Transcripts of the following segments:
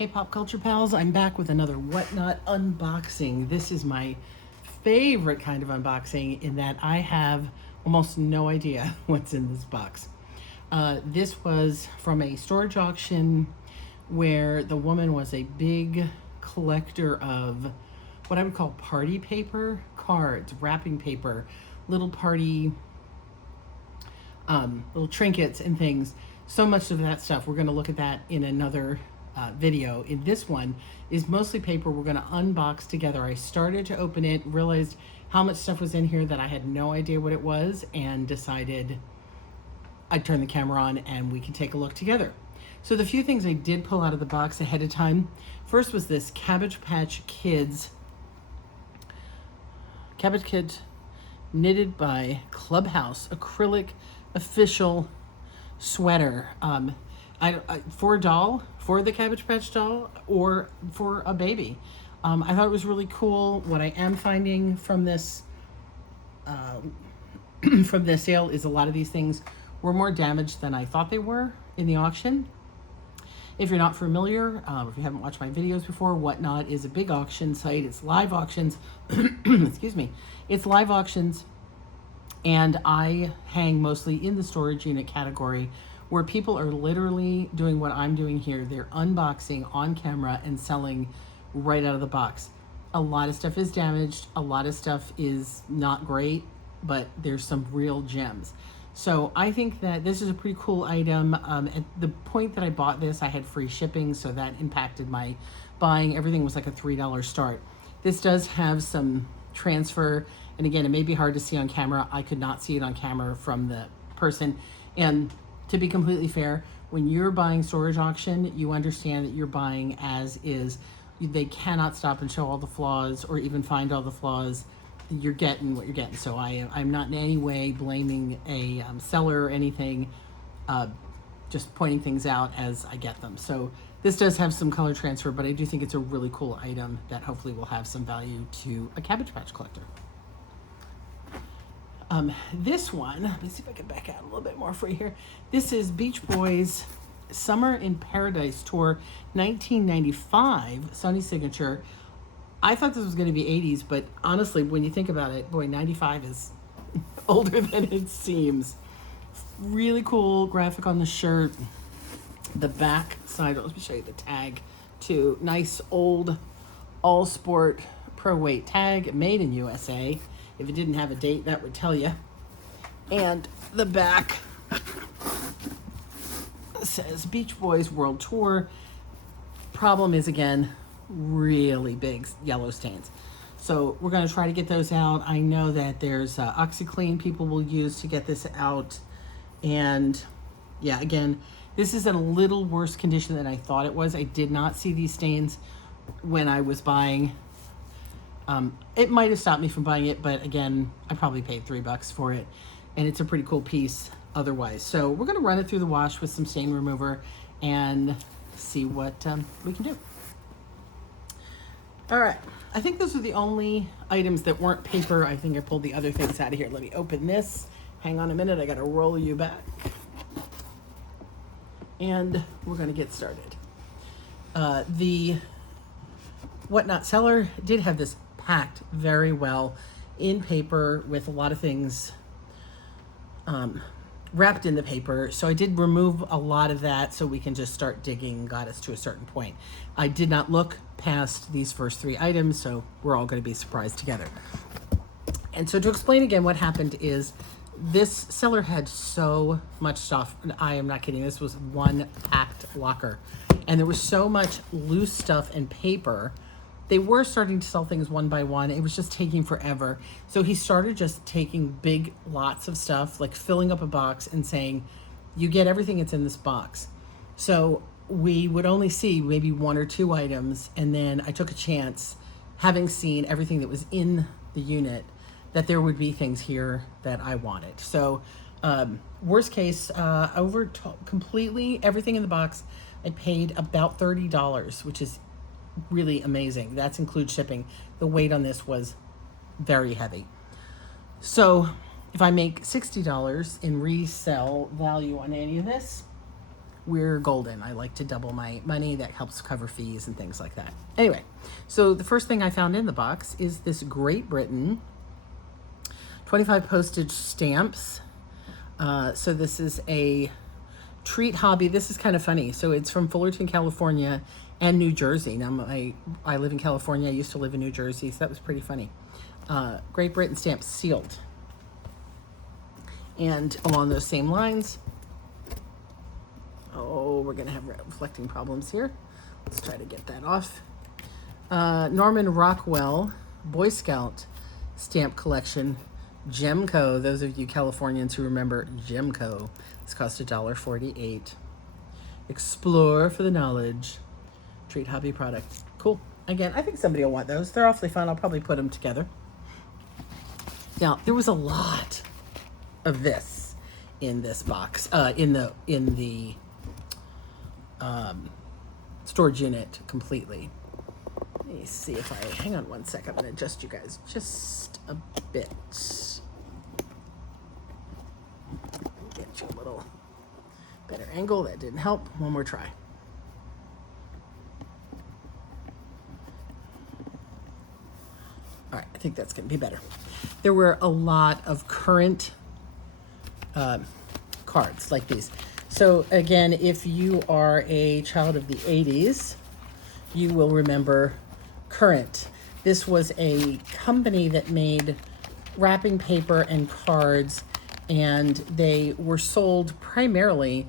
Hey Pop Culture Pals, I'm back with another Whatnot unboxing. This is my favorite kind of unboxing in that I have almost no idea what's in this box. This was from a storage auction where the woman was a big collector of what I would call party paper, cards, wrapping paper, little party, little trinkets and things. So much of that stuff, we're going to look at that in another video. In this one is mostly paper we're going to unbox together. I started to open it, realized how much stuff was in here that I had no idea what it was, and decided I'd turn the camera on and we can take a look together. So the few things I did pull out of the box ahead of time, first was this Cabbage Patch Kids knitted by Clubhouse acrylic official sweater. For a doll, for the Cabbage Patch doll, or for a baby. I thought it was really cool. What I am finding from this from this sale is a lot of these things were more damaged than I thought they were in the auction. If you're not familiar, if you haven't watched my videos before, Whatnot is a big auction site. It's live auctions. Excuse me. It's live auctions, and I hang mostly in the storage unit category, where people are literally doing what I'm doing here. They're unboxing on camera and selling right out of the box. A lot of stuff is damaged. A lot of stuff is not great, but there's some real gems. So I think that this is a pretty cool item. At the point that I bought this, I had free shipping, so that impacted my buying. Everything was like a $3 start. This does have some transfer, and again, it may be hard to see on camera. I could not see it on camera from the person. And to be completely fair, when you're buying storage auction, you understand that you're buying as is. They cannot stop and show all the flaws or even find all the flaws. You're getting what you're getting. So I'm not in any way blaming a seller or anything, just pointing things out as I get them. So this does have some color transfer, but I do think it's a really cool item that hopefully will have some value to a Cabbage Patch collector. This one, let me see if I can back out a little bit more for you here. This is Beach Boys Summer in Paradise Tour 1995, Sony Signature. I thought this was going to be 80s, but honestly, when you think about it, boy, 95 is older than it seems. Really cool graphic on the shirt. The back side, let me show you the tag too. Nice old all sport pro weight tag, made in USA. If it didn't have a date, that would tell you. And the back says Beach Boys World Tour. Problem is, again, really big yellow stains. So we're going to try to get those out. I know that there's OxiClean people will use to get this out. And yeah, again, this is in a little worse condition than I thought it was. I did not see these stains when I was buying. It might have stopped me from buying it, but again, I probably paid $3 for it, and it's a pretty cool piece otherwise. So we're going to run it through the wash with some stain remover and see what we can do. All right, I think those are the only items that weren't paper. I think I pulled the other things out of here. Let me open this. Hang on a minute, I got to roll you back. And we're going to get started. The Whatnot seller did have this packed very well in paper with a lot of things wrapped in the paper. So I did remove a lot of that so we can just start digging, got us to a certain point. I did not look past these first three items, so we're all going to be surprised together. And so to explain again what happened is this seller had so much stuff. I am not kidding. This was one packed locker. And there was so much loose stuff and paper. They were starting to sell things one by one. It was just taking forever. So he started just taking big lots of stuff, like filling up a box and saying, you get everything that's in this box. So we would only see maybe one or two items. And then I took a chance, having seen everything that was in the unit, that there would be things here that I wanted. So worst case, completely everything in the box, I paid about $30, which is really amazing. That's includes shipping. The weight on this was very heavy. So if I make $60 in resale value on any of this, we're golden. I like to double my money. That helps cover fees and things like that. Anyway, so the first thing I found in the box is this Great Britain 25 postage stamps. So this is a treat hobby. This is kind of funny. So it's from Fullerton, California and New Jersey. Now I live in California. I used to live in New Jersey, so that was pretty funny. Great Britain stamps sealed. And along those same lines, oh, we're gonna have reflecting problems here. Let's try to get that off. Norman Rockwell Boy Scout stamp collection, Gemco. Those of you Californians who remember Gemco, this cost $1.48. Explore for the knowledge. Treat hobby product. Cool. Again, I think somebody will want those. They're awfully fun. I'll probably put them together. Now, there was a lot of this in this box, in the storage unit completely. Let me see if I, hang on one sec. I'm going to adjust you guys just a bit. Get you a little better angle. That didn't help. One more try. All right, I think that's going to be better. There were a lot of current cards like these. So again, if you are a child of the 80s, you will remember Current. This was a company that made wrapping paper and cards, and they were sold primarily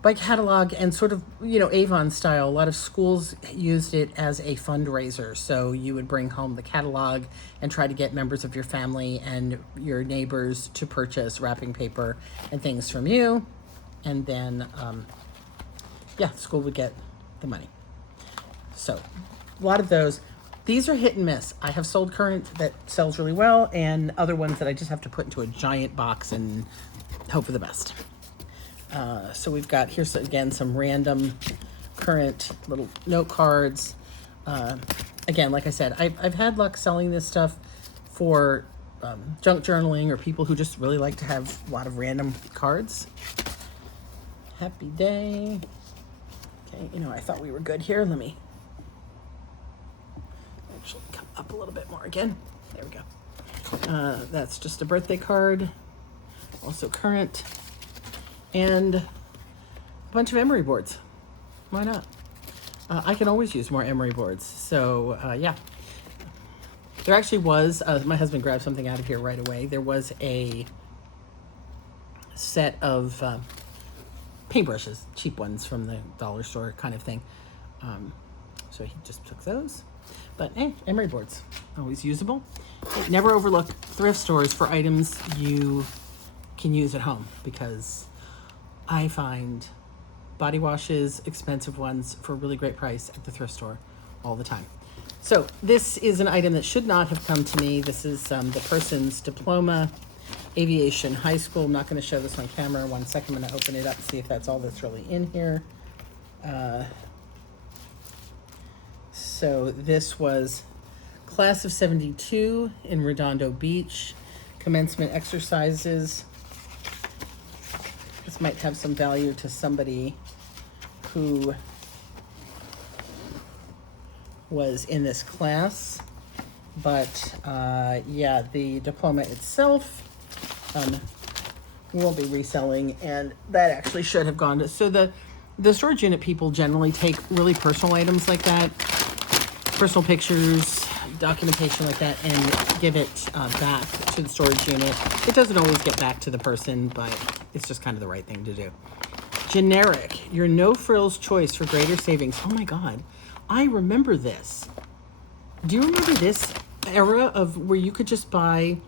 by catalog and sort of, you know, Avon style. A lot of schools used it as a fundraiser. So you would bring home the catalog and try to get members of your family and your neighbors to purchase wrapping paper and things from you. And then, yeah, school would get the money. So a lot of those. These are hit and miss. I have sold Current that sells really well, and other ones that I just have to put into a giant box and hope for the best. So we've got, here's again some random Current little note cards. Again, like I said, I've had luck selling this stuff for junk journaling or people who just really like to have a lot of random cards. Happy day. Okay, you know, I thought we were good here. Let me actually come up a little bit more again. There we go. That's just a birthday card, also Current, and a bunch of emery boards. Why not? I can always use more emery boards. So yeah, there actually was, my husband grabbed something out of here right away. There was a set of paintbrushes, cheap ones from the dollar store kind of thing. So he just took those. But emery boards, always usable. Never overlook thrift stores for items you can use at home, because I find body washes, expensive ones, for a really great price at the thrift store all the time. So this is an item that should not have come to me. This is the person's diploma, aviation high school. I'm not going to show this on camera. One second, I'm going to open it up and see if that's all that's really in here. So this was class of 72 in Redondo Beach, commencement exercises. This might have some value to somebody who was in this class, but yeah, the diploma itself we won't be reselling, and that actually should have gone to, so the storage unit people generally take really personal items like that, personal pictures, documentation like that, and give it back to the storage unit. It doesn't always get back to the person, but it's just kind of the right thing to do. Generic, your no-frills choice for greater savings. Oh my God, I remember this. Do you remember this era of where you could just buy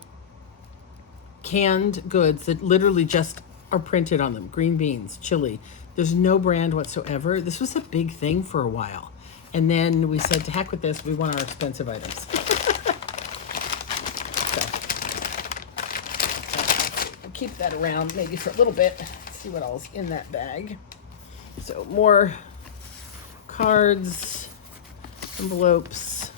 canned goods that literally just are printed on them? Green beans, chili. There's no brand whatsoever. This was a big thing for a while. And then we said, to heck with this, we want our expensive items. So, we'll keep that around maybe for a little bit. See what all's in that bag. So more cards, envelopes,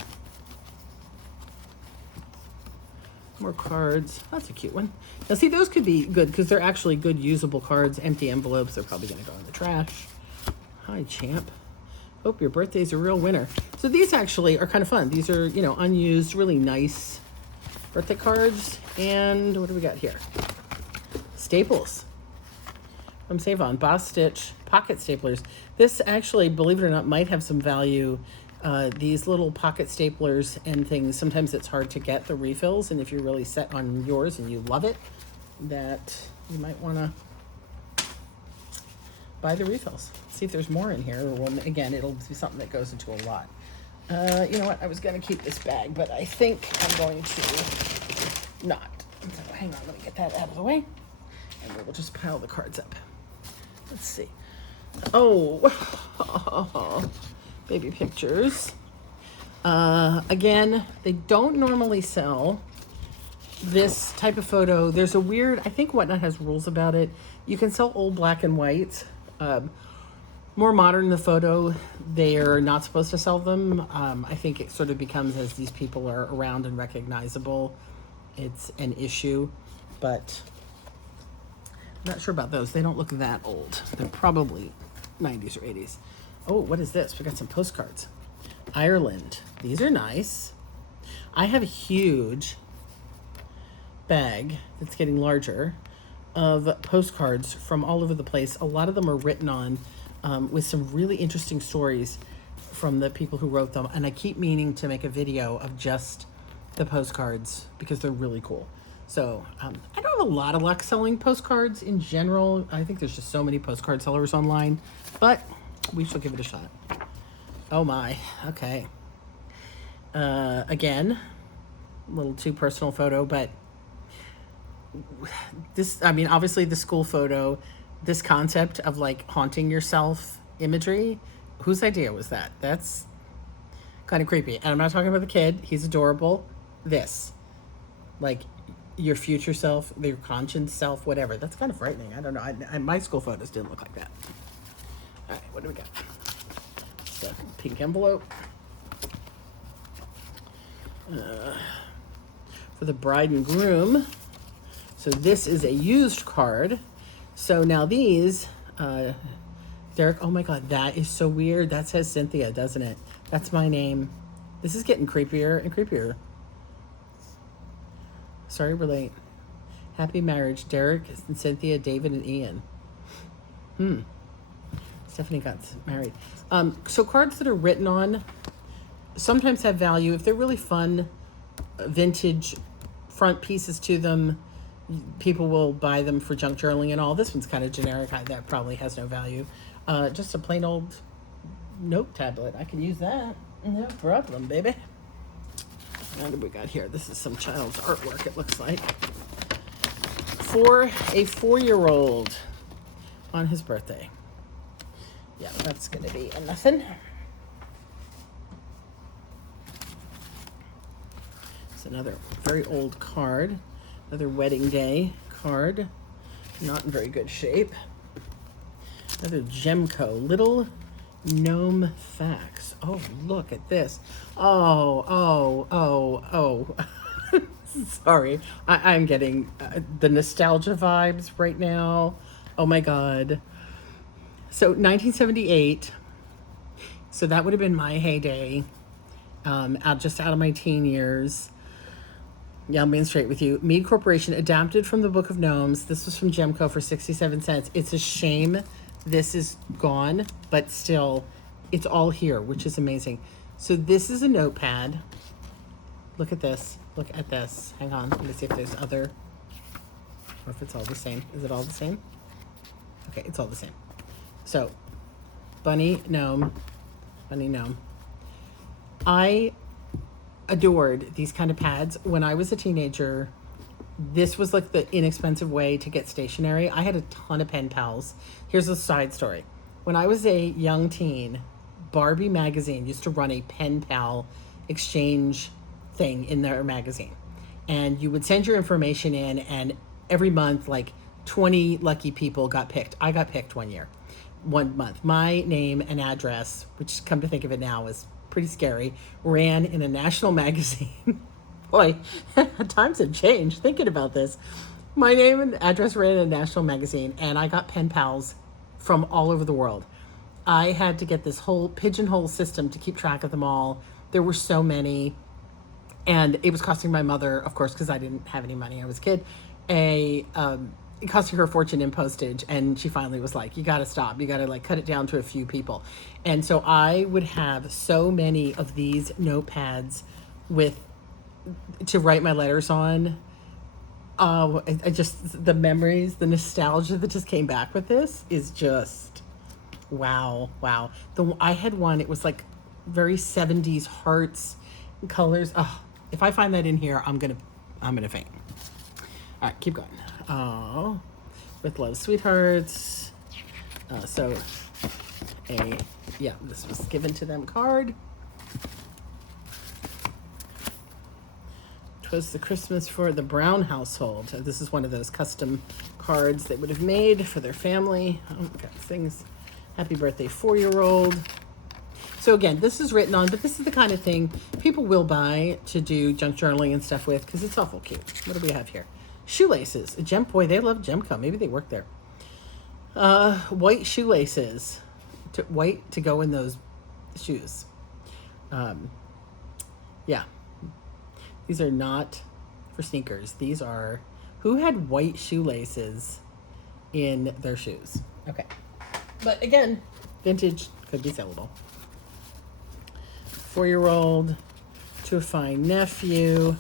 More cards. That's a cute one. Now see, those could be good because they're actually good usable cards. Empty envelopes, they're probably going to go in the trash. Hi, champ. Hope your birthday's a real winner. So these actually are kind of fun. These are, you know, unused, really nice birthday cards. And what do we got here? Staples from Save-On. Boss Stitch pocket staplers. This actually, believe it or not, might have some value. These little pocket staplers and things, sometimes it's hard to get the refills, and if you're really set on yours and you love it, that you might want to buy the refills. See if there's more in here, or again, it'll be something that goes into a lot. You know what, I was going to keep this bag, but I think I'm going to not. So hang on, let me get that out of the way, and we'll just pile the cards up. Let's see. Oh, baby pictures. Again, they don't normally sell this type of photo. There's a weird, I think Whatnot has rules about it. You can sell old black and whites. More modern the photo, they're not supposed to sell them. I think it sort of becomes, as these people are around and recognizable, it's an issue, but I'm not sure about those. They don't look that old. They're probably 90s or 80s. Oh, what is this? We got some postcards. Ireland. These are nice. I have a huge bag that's getting larger of postcards from all over the place. A lot of them are written on with some really interesting stories from the people who wrote them. And I keep meaning to make a video of just the postcards because they're really cool. So I don't have a lot of luck selling postcards in general. I think there's just so many postcard sellers online, but we shall give it a shot. Oh my, okay. Again, a little too personal photo, but this, I mean, obviously the school photo, this concept of like haunting yourself imagery, whose idea was that? That's kind of creepy. And I'm not talking about the kid, he's adorable. This, like your future self, your conscious self, whatever. That's kind of frightening. I don't know. My school photos didn't look like that. All right, what do we got? Just a pink envelope. For the bride and groom. So this is a used card. So now these, Derek, oh my God, that is so weird. That says Cynthia, doesn't it? That's my name. This is getting creepier and creepier. Sorry we're late. Happy marriage, Derek and Cynthia, David and Ian. Stephanie got married. So cards that are written on sometimes have value. If they're really fun, vintage front pieces to them, people will buy them for junk journaling and all. This one's kind of generic. That probably has no value. Just a plain old note tablet. I can use that. No problem, baby. What do we got here? This is some child's artwork, it looks like. For a 4-year-old on his birthday. Yeah, that's going to be a nothing. It's another very old card. Another wedding day card. Not in very good shape. Another Gemco. Little Gnome Facts. Oh, look at this. Oh. Sorry. I'm getting the nostalgia vibes right now. Oh my God. So 1978. So that would have been my heyday. Out of my teen years. Yeah, I'm being straight with you. Mead Corporation, adapted from the Book of Gnomes. This was from Gemco for 67 cents. It's a shame this is gone, but still, it's all here, which is amazing. So this is a notepad. Look at this. Look at this. Hang on. Let me see if there's other, or if it's all the same. Is it all the same? Okay, it's all the same. So, bunny, gnome. I adored these kind of pads. When I was a teenager, this was like the inexpensive way to get stationery. I had a ton of pen pals. Here's a side story. When I was a young teen, Barbie magazine used to run a pen pal exchange thing in their magazine. And you would send your information in, and every month, like 20 lucky people got picked. I got picked one month. My name and address, which come to think of it now is pretty scary, ran in a national magazine. boy, times have changed. Thinking about this, my name and address were in a national magazine, and I got pen pals from all over the world. I had to get this whole pigeonhole system to keep track of them all. There were so many, and it was costing my mother, of course, because I didn't have any money. I was a kid. It costing her a fortune in postage, and she finally was like, "You got to stop. You got to like cut it down to a few people." And so I would have so many of these notepads with to write my letters on. I just the memories, the nostalgia that just came back with this is just wow. I had one. It was like very 70s hearts, colors. Oh, if I find that in here, I'm gonna faint. All right, keep going. Oh, with love, sweethearts. This was given to them card. Was the Christmas for the Brown household. This is one of those custom cards they would have made for their family. Oh, got things. Happy birthday, 4-year-old. So again, this is written on, but this is the kind of thing people will buy to do junk journaling and stuff with because it's awful cute. What do we have here? Shoelaces. Boy, they love Gemco. Maybe they work there. White shoelaces. White to go in those shoes. Yeah. These are not for sneakers. These are, who had white shoelaces in their shoes? Okay. But again, vintage, could be sellable. 4-year-old to a fine nephew,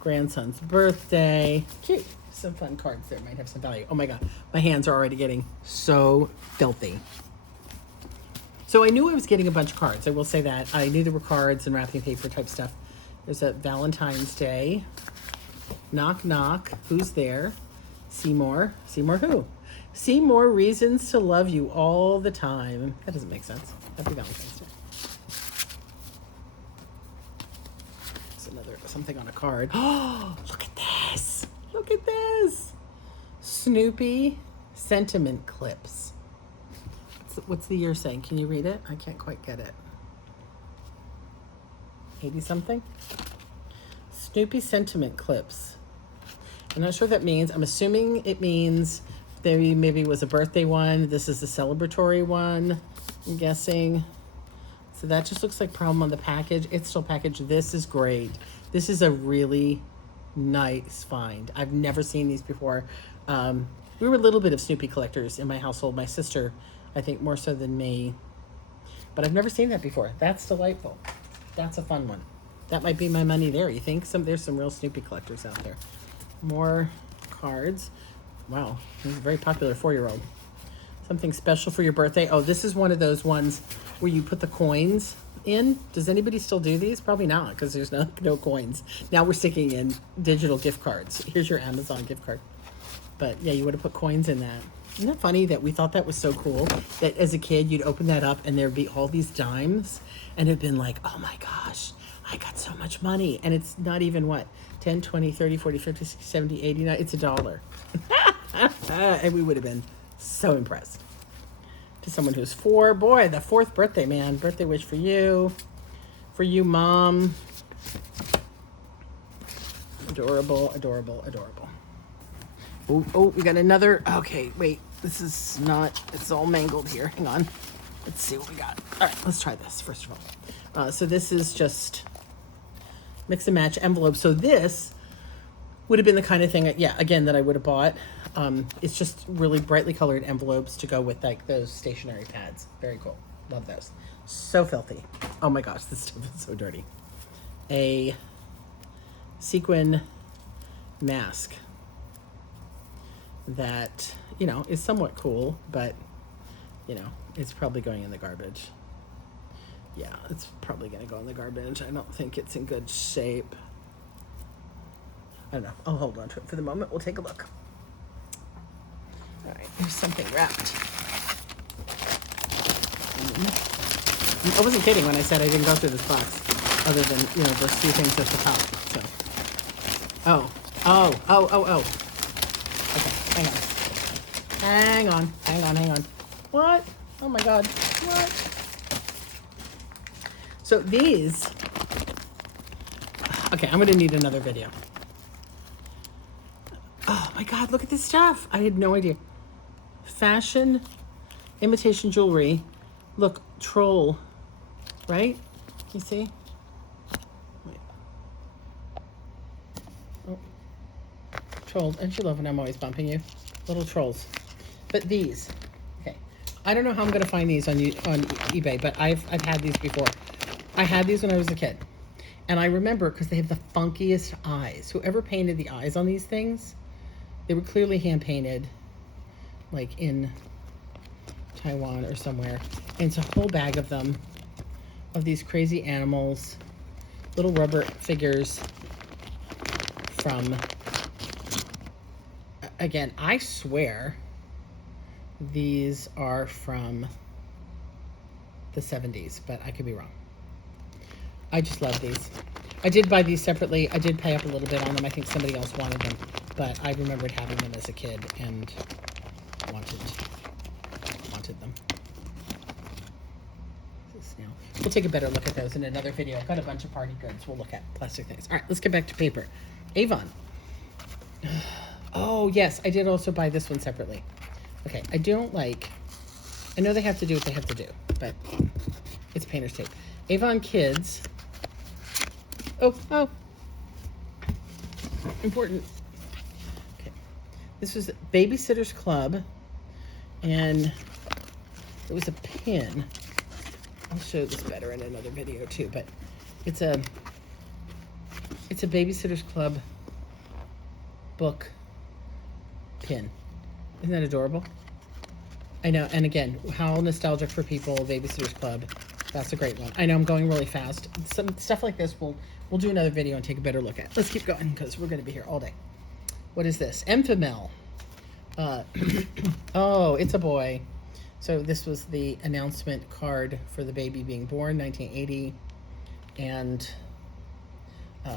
grandson's birthday. Cute. Some fun cards there. Might have some value. Oh my God. My hands are already getting so filthy. So I knew I was getting a bunch of cards. I will say that. I knew there were cards and wrapping paper type stuff. There's a Valentine's Day. Knock, knock. Who's there? Seymour. Seymour who? Seymour reasons to love you all the time. That doesn't make sense. Happy Valentine's Day. There's something on a card. Oh, look at this. Look at this. Snoopy sentiment clips. What's the year saying? Can you read it? I can't quite get it. 80-something? Snoopy sentiment clips. I'm not sure what that means. I'm assuming it means there maybe was a birthday one. This is the celebratory one, I'm guessing. So that just looks like problem on the package. It's still packaged. This is great. This is a really nice find. I've never seen these before. We were a little bit of Snoopy collectors in my household. My sister, I think, more so than me. But I've never seen that before. That's delightful. That's a fun one. That might be my money there. You think? There's some real Snoopy collectors out there. More cards. Wow, this is a very popular 4-year-old. Something special for your birthday. Oh, this is one of those ones where you put the coins in. Does anybody still do these? Probably not, because there's no coins. Now we're sticking in digital gift cards. Here's your Amazon gift card. But yeah, you would have put coins in that. Isn't that funny that we thought that was so cool that as a kid you'd open that up and there'd be all these dimes and it'd been like, oh my gosh, I got so much money. And it's not even what, 10, 20, 30, 40, 50, 60, 70, 80, it's $1. And we would have been so impressed. To someone who's 4, boy, the 4th birthday, man. Birthday wish for you, Mom. Adorable, adorable, adorable. Oh, we got another. Okay, wait. This is not, it's all mangled here. Hang on. Let's see what we got. All right, let's try this first of all. So this is just mix and match envelope. So this would have been the kind of thing, again, that I would have bought. It's just really brightly colored envelopes to go with like those stationery pads. Very cool. Love those. So filthy. Oh my gosh, this stuff is so dirty. A sequin mask that, is somewhat cool, but, it's probably going in the garbage. Yeah, it's probably going to go in the garbage. I don't think it's in good shape. I don't know. I'll hold on to it for the moment. We'll take a look. All right, there's something wrapped. I wasn't kidding when I said I didn't go through this box, other than, those few things at the top. So, oh. Okay, hang on. What? Oh my God, what? So these, Okay, I'm gonna need another video. Oh my God, look at this stuff. I had no idea. Fashion, imitation jewelry. Look, troll, right? You see? Wait. Oh. Troll, don't you love when I'm always bumping you? Little trolls. But these, okay. I don't know how I'm gonna find these on eBay, but I've had these before. I had these when I was a kid. And I remember because they have the funkiest eyes. Whoever painted the eyes on these things, they were clearly hand painted, like in Taiwan or somewhere. And it's a whole bag of them, of these crazy animals, little rubber figures from, again, I swear these are from the 70s, but I could be wrong. I just love these. I did buy these separately. I did pay up a little bit on them. I think somebody else wanted them, but I remembered having them as a kid and wanted them. We'll take a better look at those in another video. I've got a bunch of party goods we'll look at, plastic things. All right, let's get back to paper. Avon. Oh, yes, I did also buy this one separately. Okay, I know they have to do what they have to do, but it's painter's tape. Avon Kids. Oh. Important. Okay. This was Babysitter's Club, and it was a pin. I'll show this better in another video too, but it's a Babysitter's Club book pin. Isn't that adorable? I know, and again, how nostalgic for people, Babysitter's Club. That's a great one. I know I'm going really fast. Some stuff like this we'll do another video and take a better look at. Let's keep going because we're going to be here all day. What is this? Enfamil. Oh, it's a boy. So this was the announcement card for the baby being born, 1980. And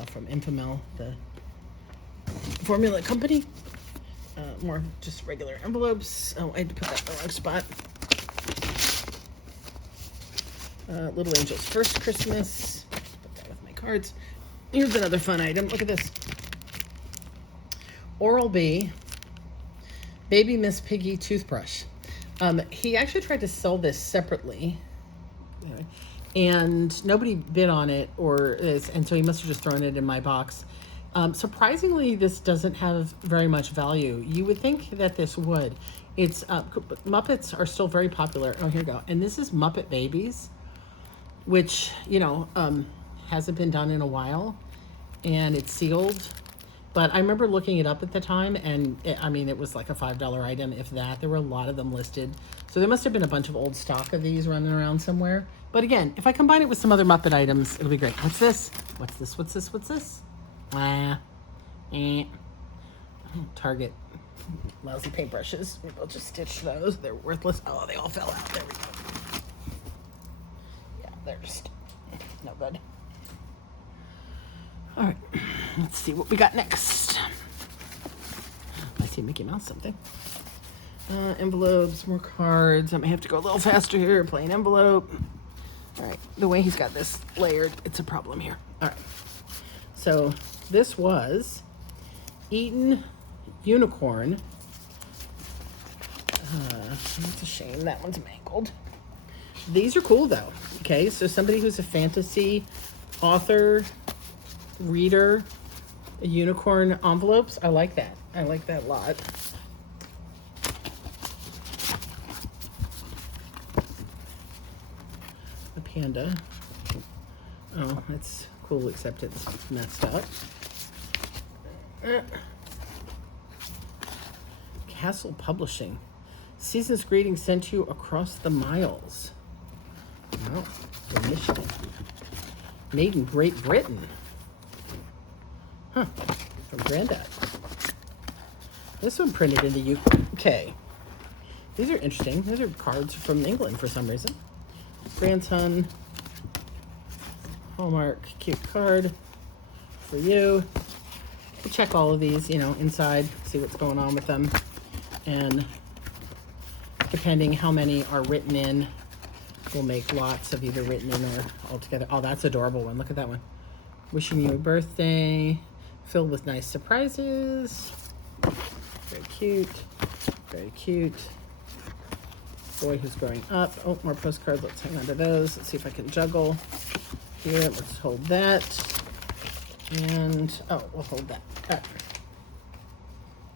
from Enfamil, the formula company. More just regular envelopes. Oh, I had to put that in the wrong spot. Little Angel's First Christmas. Put that with my cards. Here's another fun item. Look at this. Oral-B Baby Miss Piggy toothbrush. He actually tried to sell this separately, and nobody bid on it, and so he must have just thrown it in my box. Surprisingly, this doesn't have very much value. You would think that this would. It's Muppets are still very popular. Oh, here we go. And this is Muppet Babies, which, hasn't been done in a while, and it's sealed. But I remember looking it up at the time, and it was like a $5 item, if that. There were a lot of them listed. So there must have been a bunch of old stock of these running around somewhere. But again, if I combine it with some other Muppet items, it'll be great. What's this? What's this? What's this? What's this? Target. Lousy paintbrushes. Maybe I'll just stitch those. They're worthless. Oh, they all fell out. There we go. Yeah, they're just no good. All right, let's see what we got next. I see Mickey Mouse something. Envelopes, more cards. I may have to go a little faster here. Plain envelope. All right, the way he's got this layered, it's a problem here. All right, so this was Eaton Unicorn. It's a shame that one's mangled. These are cool though. Okay, so somebody who's a fantasy author, reader, unicorn envelopes. I like that. I like that a lot. A panda. Oh, that's cool, except it's messed up. Castle Publishing. Season's greeting sent you across the miles. Wow, from Michigan. Made in Great Britain. Huh, from Granddad. This one printed in the UK. These are interesting. These are cards from England for some reason. Grandson. Hallmark, cute card for you. We'll check all of these, inside, see what's going on with them. And depending how many are written in, we'll make lots of either written in or all together. Oh, that's an adorable one. Look at that one. Wishing you a birthday filled with nice surprises. Very cute. Very cute. Boy who's growing up. Oh, more postcards. Let's hang on to those. Let's see if I can juggle. Here, let's hold that. And, oh, we'll hold that. All right.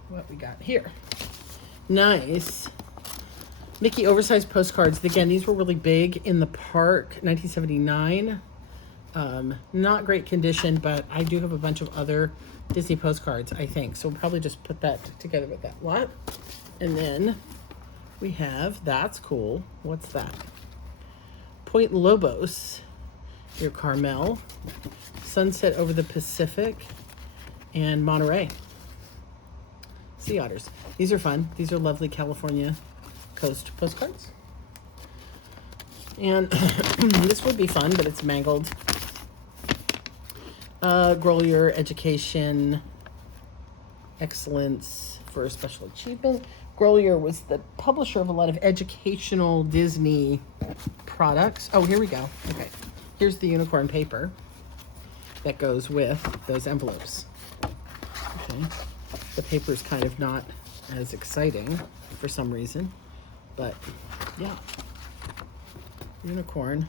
What we got here. Nice. Mickey oversized postcards. Again, these were really big in the park, 1979. Not great condition, but I do have a bunch of other Disney postcards, I think. So we'll probably just put that together with that lot. And then we have, that's cool. What's that? Point Lobos, your Carmel, Sunset over the Pacific, and Monterey. Sea otters. These are fun. These are lovely California coast postcards. And this would be fun, but it's mangled. Grolier Education Excellence for Special Achievement. Grolier was the publisher of a lot of educational Disney products. Oh, here we go. Okay. Here's the unicorn paper that goes with those envelopes. Okay. The paper's kind of not as exciting for some reason, but yeah. Unicorn.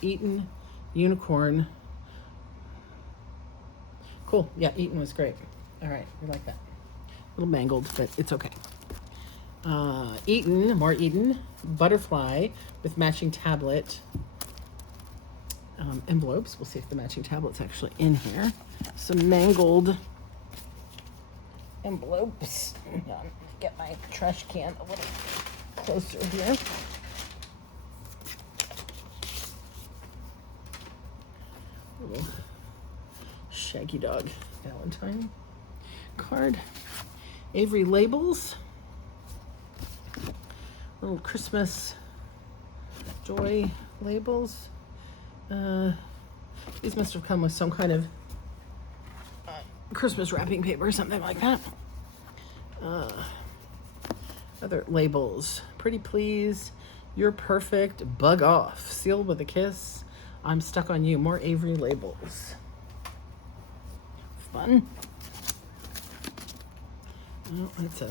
Eaton, unicorn. Cool. Yeah, Eaton was great. All right, we like that. A little mangled, but it's okay. Eaton, more Eaton. Butterfly with matching tablet envelopes. We'll see if the matching tablet's actually in here. Some mangled envelopes. Hang on, get my trash can a little closer here. Little Shaggy Dog Valentine card. Avery labels. Little Christmas joy labels. These must have come with some kind of Christmas wrapping paper or something like that. Other labels. Pretty Please, You're Perfect, Bug Off, Sealed with a Kiss, I'm Stuck on You. More Avery labels. Fun. Oh, it's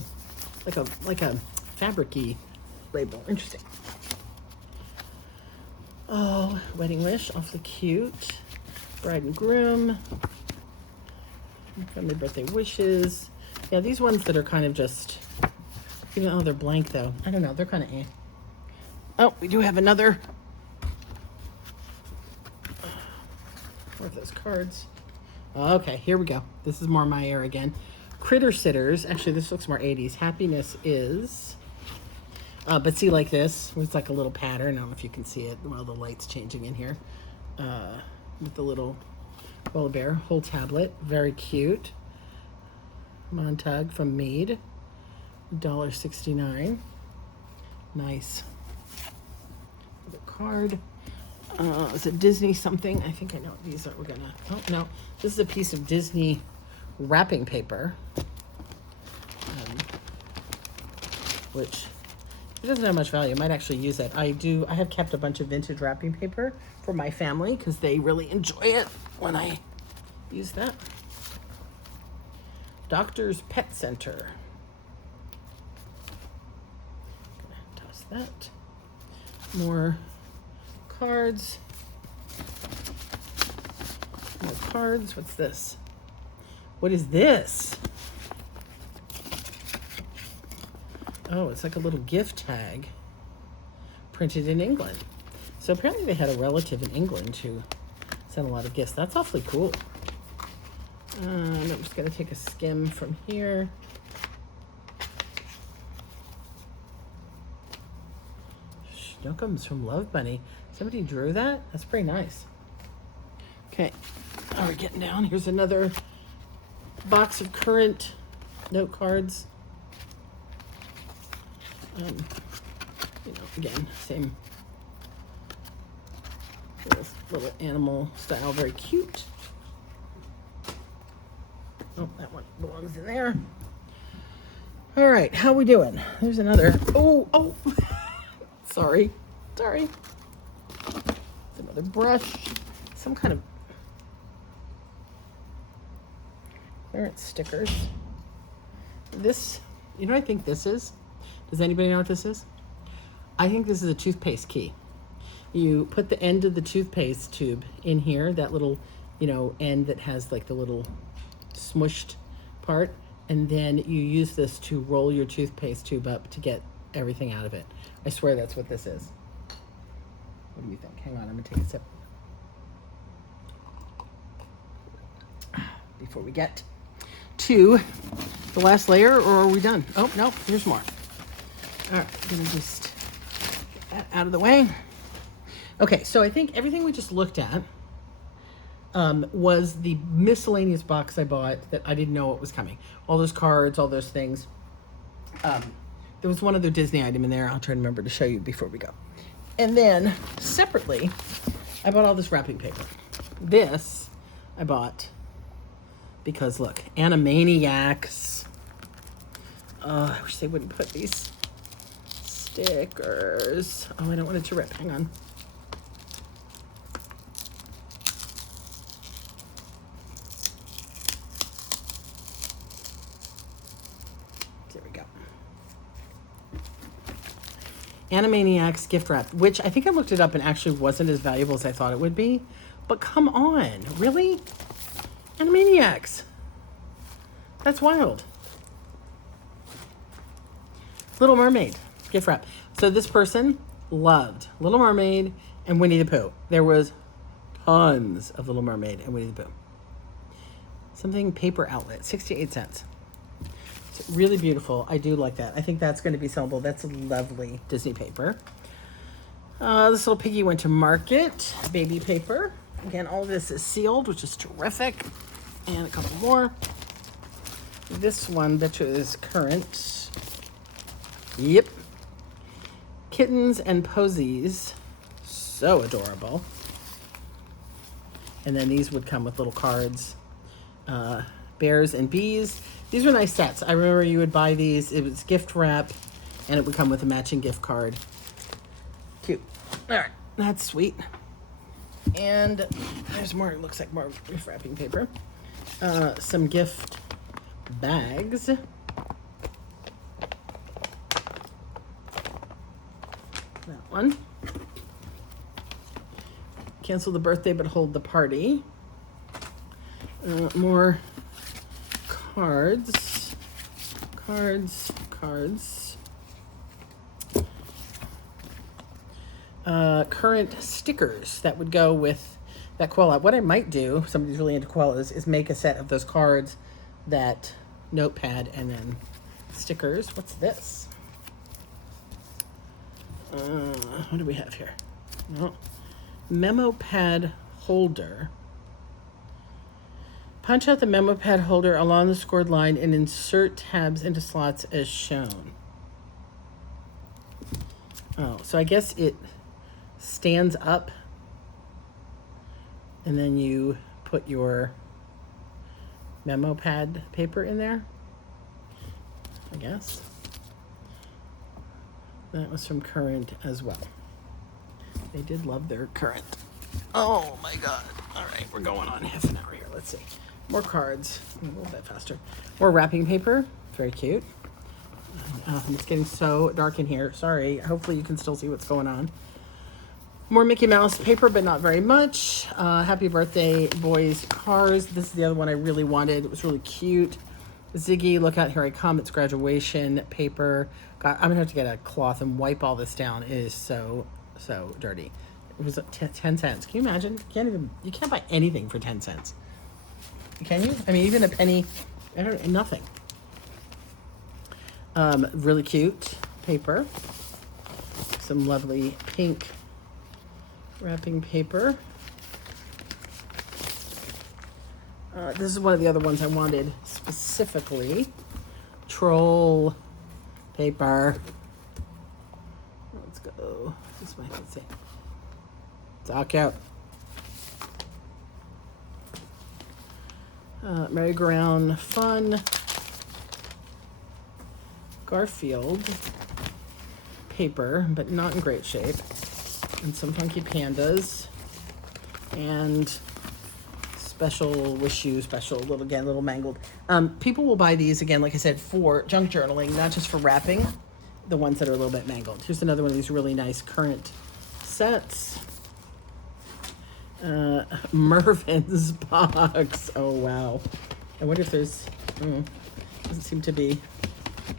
like a fabric-y label. Interesting. Oh, Wedding Wish, awfully cute. Bride and Groom. Family Birthday Wishes. Yeah, these ones that are kind of just, even though they're blank though, I don't know, they're kind of eh. Oh, we do have another. More of those cards. Okay, here we go. This is more my air again. Critter Sitters. Actually, this looks more 80s. Happiness Is. But see, like this, it's like a little pattern. I don't know if you can see it. Well, the light's changing in here. With the little Koala Bear. Whole tablet. Very cute. Montag from Mead. $1.69. Nice. The card. Is it Disney something? I think I know what these are. We're gonna, oh no, this is a piece of Disney wrapping paper, which it doesn't have much value. I might actually use it. I have kept a bunch of vintage wrapping paper for my family because they really enjoy it when I use that. Doctor's Pet Center. Gonna toss that. More cards. More cards. What's this? What is this? Oh, it's like a little gift tag printed in England. So apparently they had a relative in England who sent a lot of gifts. That's awfully cool. I'm just going to take a skim from here. Schnookums from Love Bunny. Somebody drew that? That's pretty nice. Okay, now we're getting down. Here's another box of current note cards. Again, same little animal style, very cute. Oh, that one belongs in there. All right, how we doing? There's another. Oh, sorry. It's another brush. Some kind of Clearance stickers. This, you know what I think this is? Does anybody know what this is? I think this is a toothpaste key. You put the end of the toothpaste tube in here, that little, you know, end that has like the little smushed part, and then you use this to roll your toothpaste tube up to get everything out of it. I swear that's what this is. What do you think? Hang on, I'm gonna take a sip before we get to the last layer, or are we done? Oh, no, there's more. All right, I'm gonna just get that out of the way. Okay, so I think everything we just looked at was the miscellaneous box I bought that I didn't know what was coming. All those cards, all those things. There was one other Disney item in there. I'll try to remember to show you before we go. And then separately, I bought all this wrapping paper. This I bought because look, Animaniacs. I wish they wouldn't put these stickers. Oh, I don't want it to rip. Hang on. There we go. Animaniacs gift wrap, which I think I looked it up and actually wasn't as valuable as I thought it would be. But come on, really? Animaniacs. That's wild. Little Mermaid gift wrap. So this person loved Little Mermaid and Winnie the Pooh. There was tons of Little Mermaid and Winnie the Pooh. Something paper outlet, 68 cents. It's really beautiful. I do like that. I think that's going to be sellable. That's lovely Disney paper. This little piggy went to market. Baby paper. Again, all of this is sealed, which is terrific. And a couple more. This one, bet you is current. Yep. Kittens and Posies. So adorable. And then these would come with little cards. Bears and Bees. These were nice sets. I remember you would buy these. It was gift wrap, and it would come with a matching gift card. Cute. All right, that's sweet. And there's more. It looks like more gift wrapping paper. Some gift bags. That one. Cancel the birthday, but hold the party. More cards. Current stickers that would go with that koala. What I might do, if somebody's really into koalas, is make a set of those cards, that notepad, and then stickers. What's this? What do we have here? No. Memo pad holder. Punch out the memo pad holder along the scored line and insert tabs into slots as shown. Oh, so I guess it stands up and then you put your memo pad paper in there, I guess. That was from Current as well. They did love their Current. Oh my God. All right, we're going on half an hour here. Let's see. More cards, a little bit faster. More wrapping paper, very cute. It's getting so dark in here. Sorry, hopefully you can still see what's going on. More Mickey Mouse paper, but not very much. Happy birthday, boys, cars. This is the other one I really wanted. It was really cute. Ziggy, look out, here I come. It's graduation paper. God, I'm gonna have to get a cloth and wipe all this down. It is so dirty. It was 10 cents. Can you imagine? You can't buy anything for 10 cents. Can you? I mean, even a penny, nothing. Really cute paper. Some lovely pink wrapping paper. This is one of the other ones I wanted specifically. Troll paper. Let's go. This might, let's see. Talk out. Merry-go-round fun. Garfield paper, but not in great shape. And some funky pandas. And special wish you, special, little, again, little mangled. People will buy these, again, like I said, for junk journaling, not just for wrapping, the ones that are a little bit mangled. Here's another one of these really nice current sets. Mervyn's box. Oh, wow. I wonder if there's, doesn't seem to be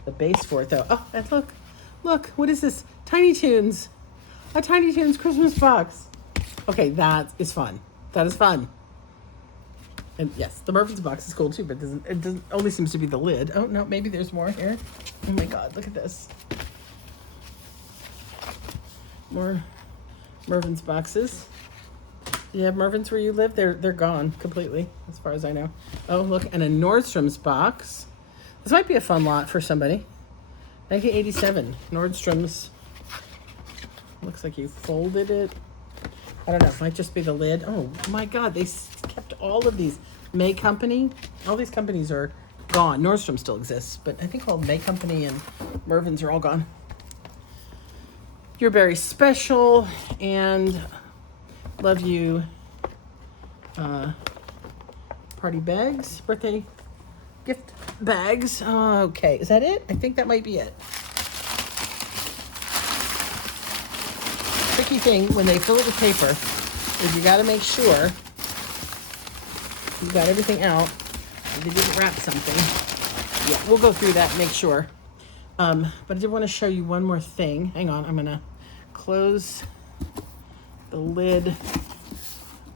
the base for it, though. Oh, and look, what is this? Tiny Toons. A Tiny Toons Christmas box. Okay, that is fun. That is fun. And yes, the Mervyn's box is cool too, but it doesn't only seems to be the lid. Oh no, maybe there's more here. Oh my god, look at this. More Mervyn's boxes. Do you have Mervyn's where you live? They're gone completely, as far as I know. Oh look, and a Nordstrom's box. This might be a fun lot for somebody. 1987, Nordstrom's. Looks like you folded it. I don't know, it might just be the lid. Oh my god, they kept all of these. May Company, all these companies are gone. Nordstrom still exists, but I think all May Company and Mervyn's are all gone. You're very special, and love you. Party bags, birthday gift bags. Okay, is that it? I think that might be it. Tricky thing when they fill it with paper is you got to make sure you've got everything out. They didn't wrap something. Yeah, we'll go through that and make sure. But I did want to show you one more thing. Hang on, I'm gonna close the lid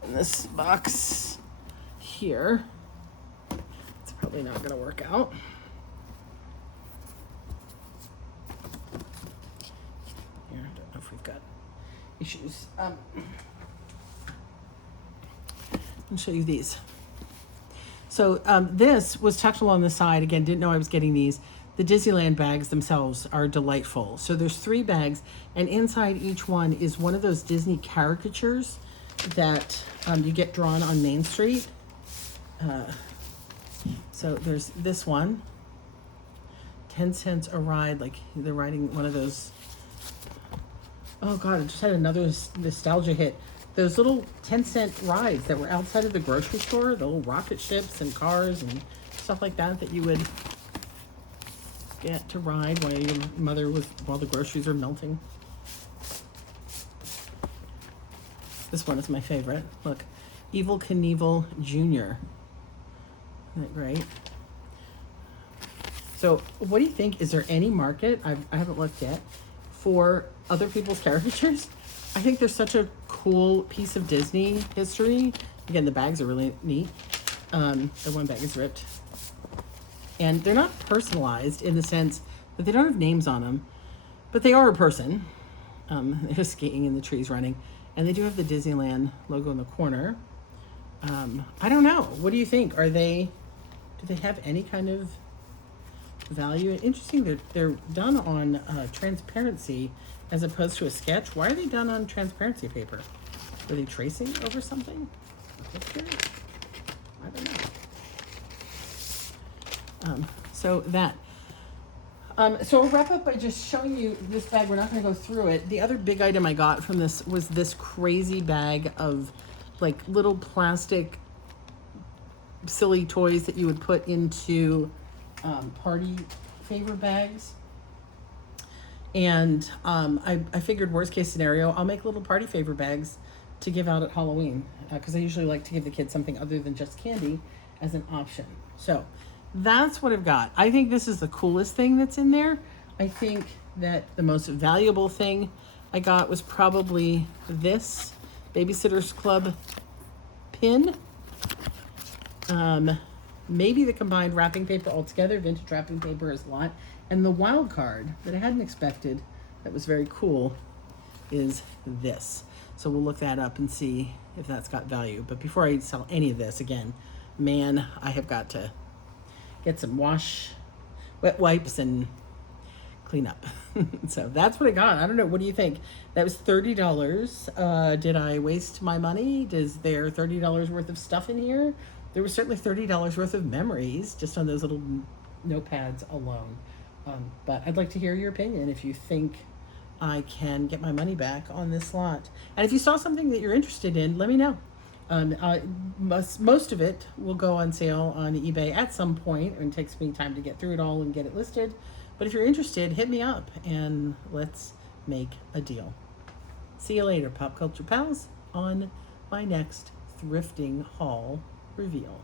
in this box here. It's probably not gonna work out. Here, I don't know if we've got issues. I'll show you these. So this was tucked along the side. Again, didn't know I was getting these. The Disneyland bags themselves are delightful. So there's 3 bags, and inside each one is one of those Disney caricatures that you get drawn on Main Street. So there's this one, 10 cents a ride, like they're riding one of those. Oh God, I just had another nostalgia hit. Those little 10-cent rides that were outside of the grocery store, the little rocket ships and cars and stuff like that that you would get to ride while your mother was, while the groceries are melting. This one is my favorite. Look, Evel Knievel Jr. Isn't that great? So what do you think? Is there any market, I haven't looked yet, for other people's caricatures? I think there's such a cool piece of Disney history. Again, the bags are really neat. The one bag is ripped. And they're not personalized in the sense that they don't have names on them, but they are a person. They're skiing in the trees running. And they do have the Disneyland logo in the corner. I don't know. What do you think? Do they have any kind of value? Interesting that they're done on transparency as opposed to a sketch. Why are they done on transparency paper? Are they tracing over something? I don't know. So that. So we'll wrap up by just showing you this bag. We're not going to go through it. The other big item I got from this was this crazy bag of like little plastic silly toys that you would put into party favor bags. And I figured worst case scenario, I'll make little party favor bags to give out at Halloween because I usually like to give the kids something other than just candy as an option. So that's what I've got. I think this is the coolest thing that's in there. I think that the most valuable thing I got was probably this Babysitter's Club pin. Maybe the combined wrapping paper altogether. Vintage wrapping paper is a lot. And the wild card that I hadn't expected that was very cool is this. So we'll look that up and see if that's got value. But before I sell any of this, again, man, I have got to get some wet wipes and clean up. So that's what I got. I don't know. What do you think? That was $30. Did I waste my money? Is there $30 worth of stuff in here? There was certainly $30 worth of memories just on those little notepads alone. But I'd like to hear your opinion if you think I can get my money back on this lot. And if you saw something that you're interested in, let me know. Most of it will go on sale on eBay at some point, and it takes me time to get through it all and get it listed. But if you're interested, hit me up and let's make a deal. See you later, Pop Culture Pals, on my next thrifting haul reveal.